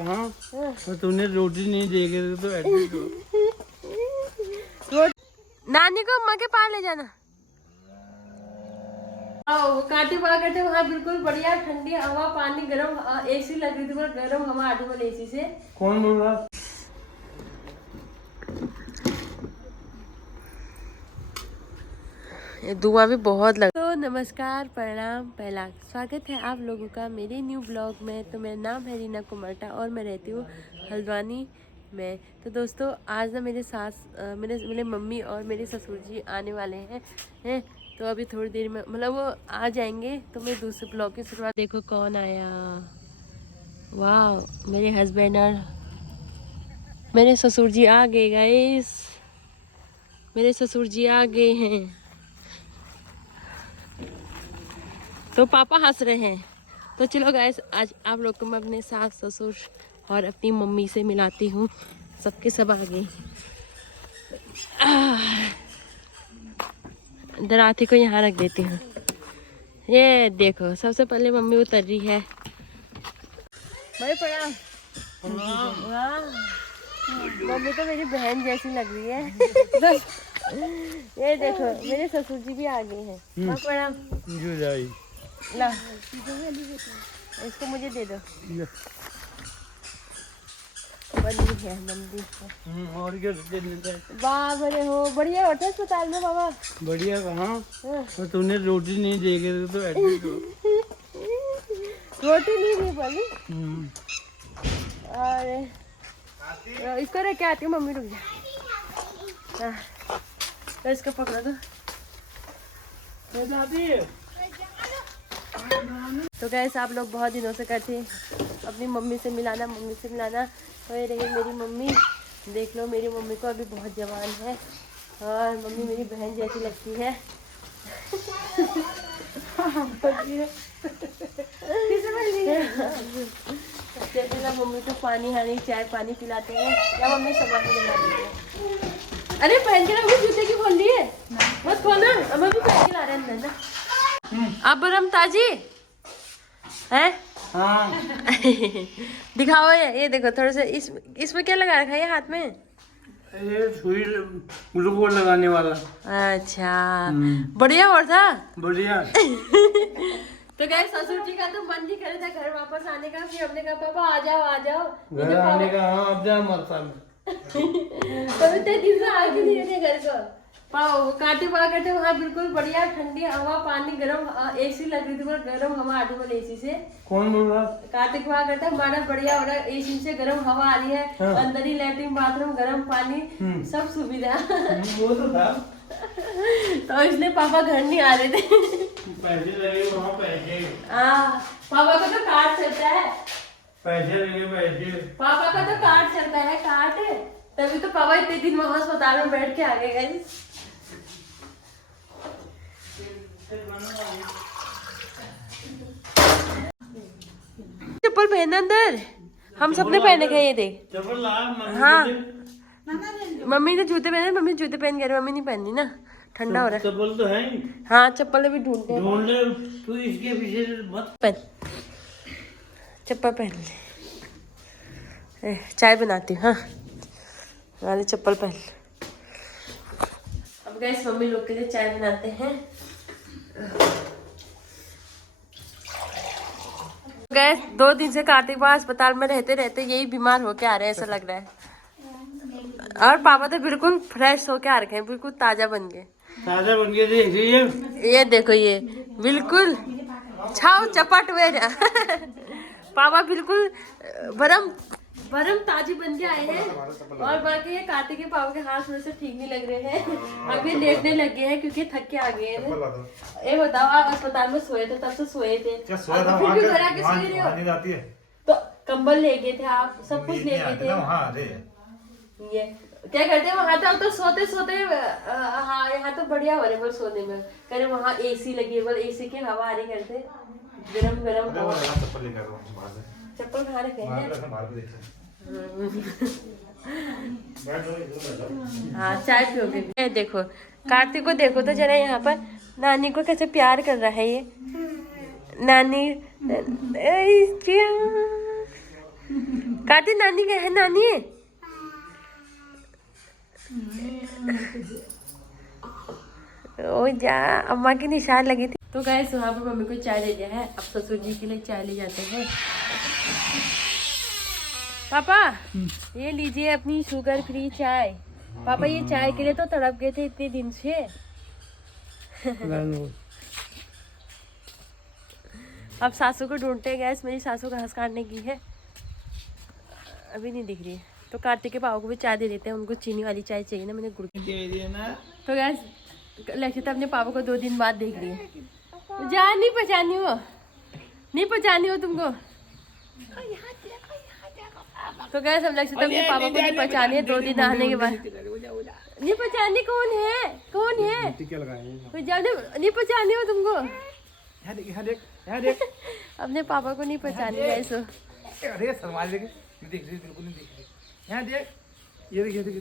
हाँ तो तूने रोटी नहीं देगी तो एडमिट हो। नानी को अम्मा के पास ले जाना। काटे बाटे वहाँ बिल्कुल बढ़िया ठंडी हवा, पानी, गरम एसी लग रही थी, गरम हवा आती बोल एसी से। कौन बोल रहा? धुआं भी बहुत लग। तो नमस्कार, प्रणाम, पहला स्वागत है आप लोगों का मेरे न्यू ब्लॉग में। तो मेरा नाम है रीना कुमरटा और मैं रहती हूँ हल्द्वानी में। तो दोस्तों आज ना मेरे मम्मी और मेरे ससुर जी आने वाले हैं। तो अभी थोड़ी देर में मतलब वो आ जाएंगे तो मैं दूसरे ब्लॉग की शुरुआत। देखो कौन आया, वाह मेरे हस्बैंड और मेरे ससुर जी आ गए गाइस। मेरे ससुर जी आ गए हैं तो पापा हंस रहे हैं। तो चलो गाइस आज आप लोग को मैं अपने सास ससुर और अपनी मम्मी से मिलाती हूँ। सबके सब आ गए। दराती को यहाँ रख देती हूँ। ये देखो सबसे पहले मम्मी उतर रही है। भाई प्रणाम। वाह मम्मी तो मेरी बहन जैसी लग रही है। ये देखो मेरे ससुर जी भी आ गए हैं। प्रणाम। ला इसको मुझे दे दो। बंदी है बंदी है। और क्या बाप रे हो बढ़िया होता है अस्पताल में बाबा। बढ़िया कहाँ तो तूने रोटी नहीं देगी तो एडमिट हो। रोटी नहीं दी बोली। और इसको रख के आती हूँ मम्मी, रुक जा। तो इसको पकड़ा दो। तो गैस आप लोग बहुत दिनों से कहते अपनी मम्मी से मिलाना तो ये रही मेरी मम्मी। देख लो मेरी मम्मी को अभी बहुत जवान है और मम्मी मेरी बहन जैसी लगती है। चलो मम्मी को पानी हानी चाय पानी पिलाते हैं या मम्मी सामान बनाती है। अरे पहन के ना जूते की खोल लिए बस खोलना। मम्मी भी पहन के ला रहे हैं अंदर ना। अब बरम ताजी है। हाँ दिखाओ ये देखो थोड़ा सा इसमें क्या लगा रखा है ये हाथ में? ये सुई ग्लूकोज लगाने वाला। अच्छा बढ़िया और था बढ़िया। तो गए ससुर जी का तो मन नहीं कर रहा था घर वापस आने का। फिर हमने कहा पापा आ जाओ घर आने का। हाँ अब जा मरता में। तो इतने दिन से आके नहीं रहते घर को। पाओ काटे वहाँ बिल्कुल बढ़िया ठंडी हवा, पानी, गरम एसी लग रही थी, गरम हवा आती बोल एसी से। कौन बोल रहा? काटे वहाँ करता हमारा बढ़िया हो रहा है। एसी से गरम हवा आ रही है। हाँ। अंदर ही लैट्रिन बाथरूम, गरम पानी, सब सुविधा। वो तो था। तो इसलिए पापा घर नहीं आ रहे थे। पैसे लगे वहाँ पैसे। हाँ पापा का तो कार्ड चलता है। पैसे लगे पैसे। पापा का तो कार्ड चलता है कार्ड। तभी तो पापा इतने दिन वहाँ अस्पताल में बैठ के आ गए गए। चप्पल पहन अंदर। हम सबने पहने गए ये देख। चप्पल ला। हाँ मम्मी ने जूते पहने। मम्मी जूते पहन गए, मम्मी नहीं पहनी ना, ठंडा हो रहा है। चप्पल तो है। हाँ चप्पल भी ढूंढते हैं। ढूंढ ले तू इसके पीछे मत। पहन चप्पल पहन ले। चाय बनाती हूँ। हाँ वाले चप्पल पहन। अब गैस मम्मी लोग के लिए चाय बनाते हैं। गैस 2 दिन से कार्तिक बाबा अस्पताल में रहते यही बीमार होके आ रहे हैं ऐसा लग रहा है। और पापा तो बिल्कुल फ्रेश होके आ रखे हैं, बिल्कुल ताजा बन गए। ताजा बन गए देख रही ये देखो ये बिल्कुल छाव चपट हुए। पापा बिल्कुल बरम ताजी बन के आए हैं। और बाकी ये कार्तिक के पापा के हाथ थोड़े से ठीक नहीं लग रहे हैं। अभी लेटने लगे हैं क्योंकि थक के आ गए हैं। ये बताओ आप अस्पताल में सोए थे, तब से सोए थे फिर भी घर आके सोए रहे हो। तो कंबल ले गए थे आप, सब कुछ ले गए थे। ये क्या करते हैं वहाँ तो सोते हाँ यहाँ तो बढ़िया हो रहे बोल सोने में। करे वहाँ एसी लगी है बोल, एसी की हवा आ रही करते गरम चप्पल कहाँ रखे हैं? हाँ चाय पियोगे। ये देखो कार्तिक को देखो तो जरा यहाँ पर नानी को कैसे प्यार कर रहा है ये। नानी काटी नानी का है, नानी ओ जा, अम्मा की निशान लगी थी। तो गाइस वहाँ पर मम्मी को चाय ले लिया है, अब ससुर जी के लिए चाय ले जाते हैं। पापा ये लीजिए अपनी शुगर फ्री चाय। पापा ये चाय के लिए तो तड़प गए थे इतने दिन से। अब सासू को ढूंढते हैं गैस, मेरी सासू घास काटने की है, अभी नहीं दिख रही है। तो कार्तिक के पापा को भी चाय दे देते हैं, उनको चीनी वाली चाय चाहिए ना, मैंने गुड़ की। तो गैस लक्षिता अपने पापा को 2 दिन बाद देख रही है। जा, नहीं पहचानी हो, नहीं पहचानी हो तुमको। तो गैस हम लक्षिता अपने पापा को नहीं पहचाने 2 दिन आने के बाद। नहीं पहचानी, कौन है, कौन है, नहीं पहचानी हो तुमको। अपने पापा को नहीं पहचानी गैस। अरे सलमान देख, देख रही बिल्कुल नहीं देख रही। यहाँ देख, ये देख, ये देख,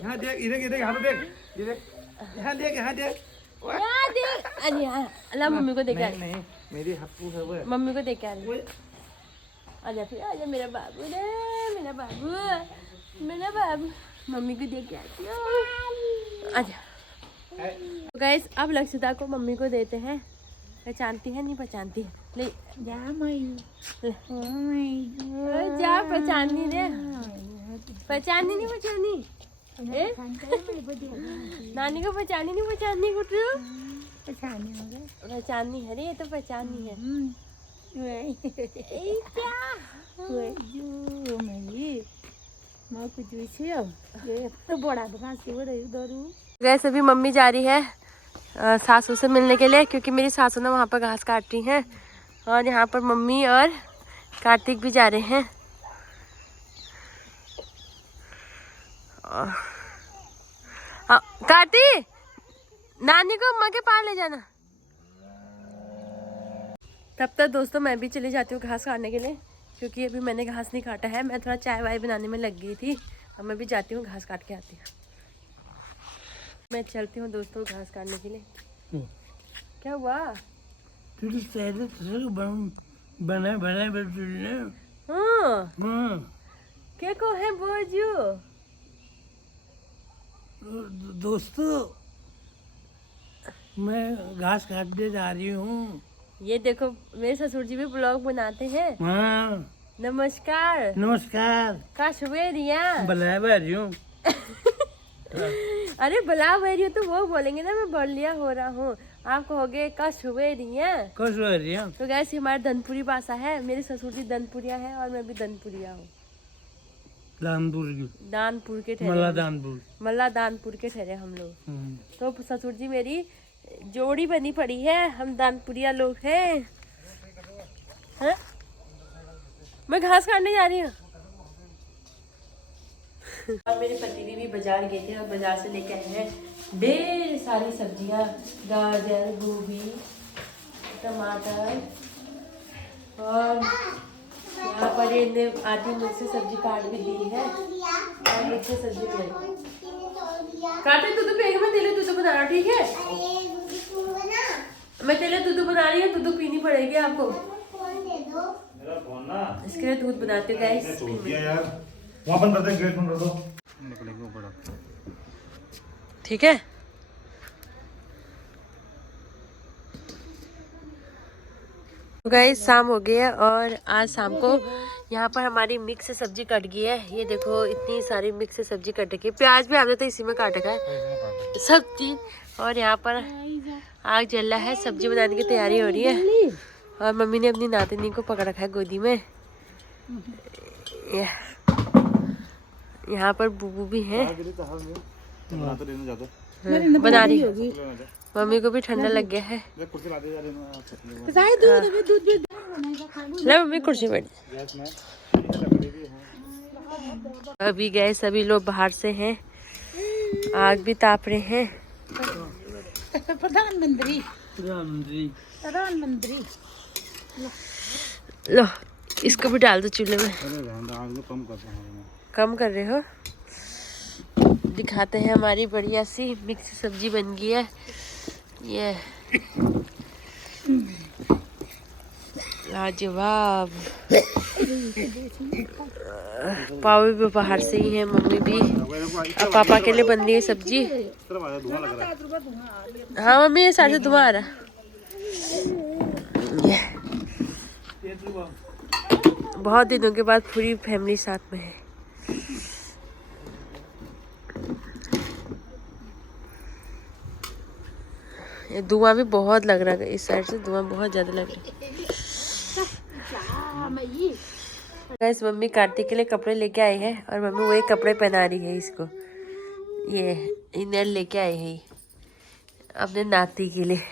यहाँ देख, ये देख, ये देख, यहाँ देख, ये देख, यहाँ देख, यहाँ देख, यहाँ देख। अल्लाह मम्मी को देख आ रही। नहीं मेरी हप्पू है वो। मम्मी को देख आ रही। आजा फिर, आजा मेरा बाबू रे, मेरा बाबू, मेरा बाबू। मम्मी को देख के आती हूँ, आजा। तो गाइस अब लक्षिता को मम्मी को देते हैं। पहचानती है, नहीं पहचानती है, ले जा मई, जा पहचानी रे, पहचानी नहीं पहचानी, नानी को पहचानी नहीं पहचानी, गुटरू पहचानी है रे, ये तो पहचानी है। गैस अभी मम्मी जा रही है सासू से मिलने के लिए, क्योंकि मेरी सासू ना वहाँ पर घास काट रही हैं, और यहाँ पर मम्मी और कार्तिक भी जा रहे हैं। कार्तिक, नानी को अम्मा के पास ले जाना। तब तक दोस्तों मैं भी चली जाती हूँ घास काटने के लिए, क्योंकि अभी मैंने घास नहीं काटा है। मैं थोड़ा चाय वाय बनाने में लग गई थी, अब मैं भी जाती हूँ घास काट के आती हूँ। मैं चलती हूँ दोस्तों घास काटने के लिए। क्या हुआ? बना हाँ क्या को है बोझू? दोस्तों मैं घास काटने जा रही हूँ। ये देखो मेरे ससुर जी भी ब्लॉग बनाते हैं। हाँ नमस्कार। नमस्कार। काशवेरिया बला रही हूँ। अरे बला रही हो तो वो बोलेंगे ना, मैं बलिया हो रहा हूँ, आप कहोगे काशवेरिया। काशवेरिया। तो गैस हमारी दनपुरी भाषा है, मेरे ससुर जी दनपुरिया है और मैं भी दनपुरिया हूँ। दानपुर के ठहरे, मल्ला दानपुर के ठहरे हम लोग। तो ससुर जी मेरी जोड़ी बनी पड़ी है, हम दानपुरिया लोग हैं। हाँ? मैं घास काटने जा रही हूँ। और मेरे पति भी बाजार गए थे और बाजार से लेके आए हैं ढेर सारी सब्जियां, गाजर, गोभी, टमाटर, और यहाँ पर इन्हें आधी मुझसे सब्जी काट भी दी है और मुझसे सब्जी बनाई। काटे दूध पे मैं तेले दूध बना रहा, ठीक है? मैं तेले दूध बना रही हूँ, दूध पीनी पड़ेगी आपको। इसके लिए दूध बनाते हो गाइस। वहाँ बंद कर दे, गेट बंद कर दो, निकलेंगे ऊपर। ठीक है। गाइस शाम हो गई है और आज शाम को यहाँ पर हमारी मिक्स सब्जी कट गई है। ये देखो इतनी सारी मिक्स सब्जी कट गई, प्याज भी हमने तो इसी में काटा है सब चीज। और यहाँ पर आग जल रहा है, सब्जी बनाने की तैयारी हो रही है, और मम्मी ने अपनी नातनी को पकड़ रखा है गोदी में। यहाँ पर बूबू भी है, बना रही होगी। मम्मी को भी ठंडा लग गया है। ले मम्मी कुर्सी बैठ। अभी गए सभी लोग बाहर से हैं, आग भी ताप रहे हैं। प्रधानमंत्री लो इसको भी डाल दो चूल्हे में। कम कर रहे हो? दिखाते हैं, हमारी बढ़िया सी मिक्स सब्जी बन गई है। ये लाजवाब। पापा भी बाहर से ही है, मम्मी भी। अब पापा के लिए बन रही है सब्जी। हाँ मम्मी, ये सारे धुआं आ रहा। बहुत दिनों के बाद पूरी फैमिली साथ में है। ये धुआं भी बहुत लग रहा है, इस साइड से धुआं बहुत ज्यादा लग रहा है। गाइस, मम्मी कार्तिक के लिए कपड़े लेके आए हैं और मम्मी वही कपड़े पहना रही है इसको। ये इनर लेके आए हैं अपने नाती के लिए।